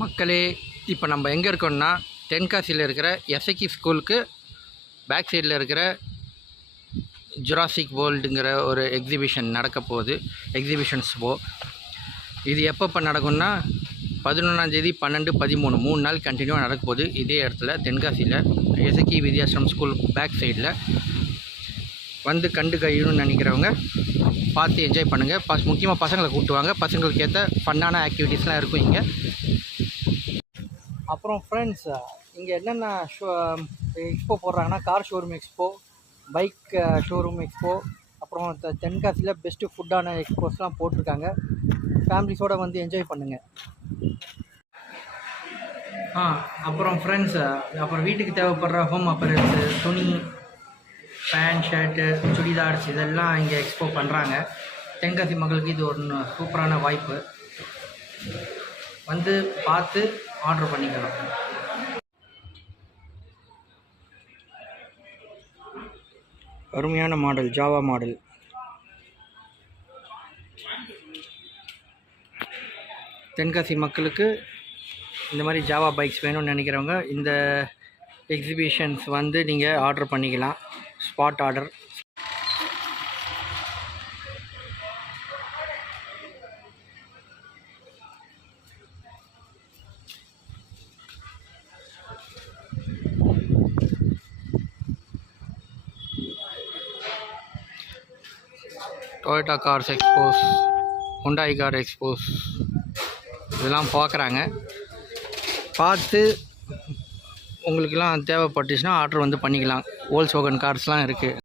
மக்களே, இப்போ நம்ம எங்கே இருக்கோம்னா தென்காசியில் இருக்கிற எஸ்ஐகி ஸ்கூலுக்கு பேக் சைடில் இருக்கிற ஜுராசிக் வேர்ல்டுங்கிற ஒரு எக்ஸிபிஷன் நடக்க போகுது. எக்ஸிபிஷன்ஸ் இது எப்போ நடக்கும்னா 11ஆம் தேதி 12, 13 3 நாள் கண்டினியூவாக நடக்க போகுது. இதே இடத்துல தென்காசியில் எஸ்ஐகி வித்யாசிரம் ஸ்கூல் பேக் சைடில் வந்து கண்டு கழியணும்னு நினைக்கிறவங்க பார்த்து என்ஜாய் பண்ணுங்கள். முக்கியமாக பசங்களை கூப்பிட்டுவாங்க. பசங்களுக்கு ஏற்ற ஃபன்னான ஆக்டிவிட்டீஸ்லாம் இருக்கும் இங்கே. அப்புறம் ஃப்ரெண்ட்ஸ், இங்கே என்னென்ன எக்ஸ்போ போடுறாங்கன்னா car showroom expo, bike showroom expo, அப்புறம் தென்காசியில் பெஸ்ட்டு ஃபுட்டான எக்ஸ்போஸ்லாம் போட்டிருக்காங்க. ஃபேமிலிஸோடு வந்து என்ஜாய் பண்ணுங்கள். அப்புறம் ஃப்ரெண்ட்ஸ், அப்புறம் வீட்டுக்கு தேவைப்படுற ஹோம் அப்பரன்ஸு, துணி, பேண்ட், ஷர்ட்டு, சுடிதார்ஸ் இதெல்லாம் இங்கே எக்ஸ்போ பண்ணுறாங்க. தென்காசி மக்களுக்கு இது ஒரு சூப்பரான வாய்ப்பு. வந்து பார்த்து ஆர்டர் பண்ணிக்கலாம். அருமையான மாடல், ஜாவா மாடல். தென்காசி மக்களுக்கு இந்த மாதிரி ஜாவா பைக்ஸ் வேணும்னு நினைக்கிறவங்க இந்த எக்ஸிபிஷன்ஸ் வந்து நீங்கள் ஆர்டர் பண்ணிக்கலாம். Spot order. Toyota cars expose, Hyundai car expose இதெல்லாம் பார்க்குறாங்க. பார்த்து உங்களுக்கெல்லாம் தேவைப்பட்டுச்சுன்னா ஆர்டர் வந்து பண்ணிக்கலாம். வோல்க்ஸ்வாகன் கார்ஸ்லாம் இருக்குது.